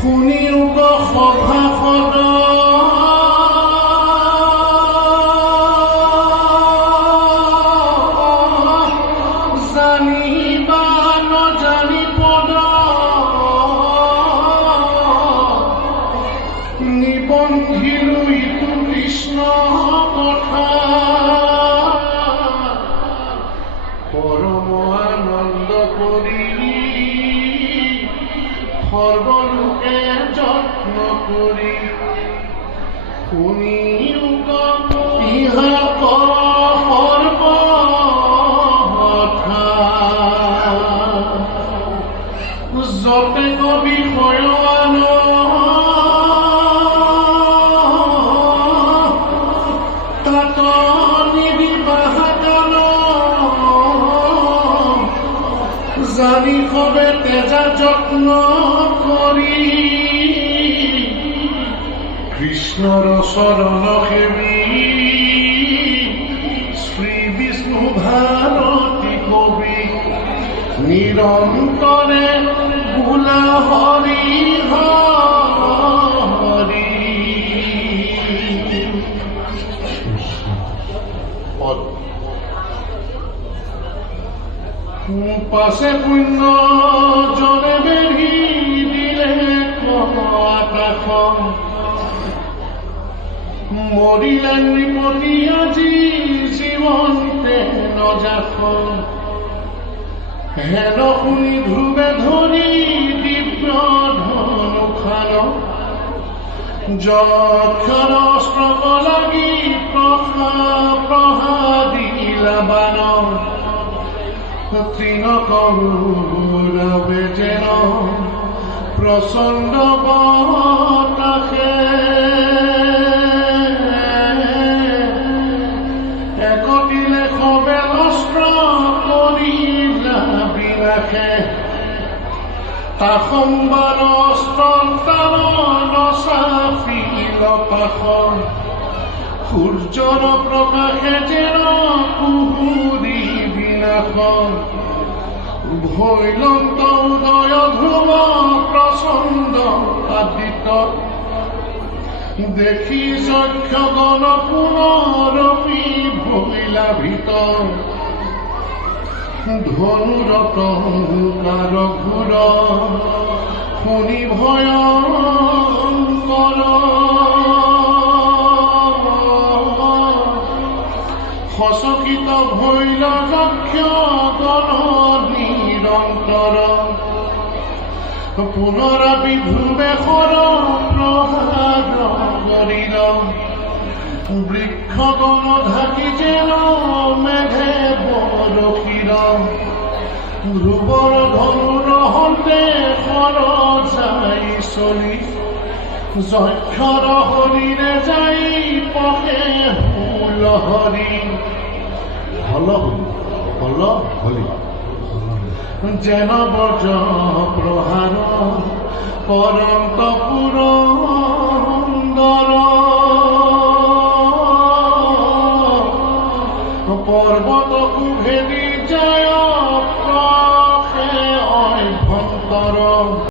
خونی رو با خواب সর্বলোকে যত্ন করি। শুনি ইহা পর জানি সবে তেজা যত্ন কৰি কৃষ্ণৰ চৰণ সেৱী শ্ৰী বিষ্ণু ভাৰতী কবি বোলা হৰি হৰি পদ। পাছে পুণ্য জনে বেঢ়ি দিলে আকাশ মৰিলে নৃপতি আজি জীৱন্তে নজাখ হেন শুনি ধ্ৰুৱে ধৰি দিব্য ধনুখান যক্ষণ অস্ত্ৰক লাগি প্ৰসা প্ৰসাদিলা বান তৃণকৰুণবে যেন প্ৰচণ্ড বতাসে একতিলে সবে অস্ত্ৰ কৰিলা বিলাসে। তাসম্বাৰ অস্ত্ৰ নচাফিল পাশৰ সূৰ্যৰ প্ৰকাশে যেন কুহুৰি বিনাশ ভৈলন্ত উদয় ধ্ৰুৱ প্ৰচণ্ড আদিত দেখি যক্ষ গণ পুনৰপি ভৈলা ভিতৰ ধনুৰত কাৰ ঘূৰ শুনি ভয়ংকৰ যক্ষ গণ নিৰন্তৰ পুনৰাপি ধ্ৰুৱে সৰ প্ৰসাদ কৰিল বৃক্ষ গণ ঢাকি যেন মেঘে বৰশীৰ ধ্ৰুৱৰ ধনুৰ হন্তে সৰ যাই চলি যক্ষৰ হৰিৰে যাই পহে হুলহৰি হল। হল। হলি যেন বজ প্রহার পরন্ত পুরন্দর পর্বত কুভেদি যায়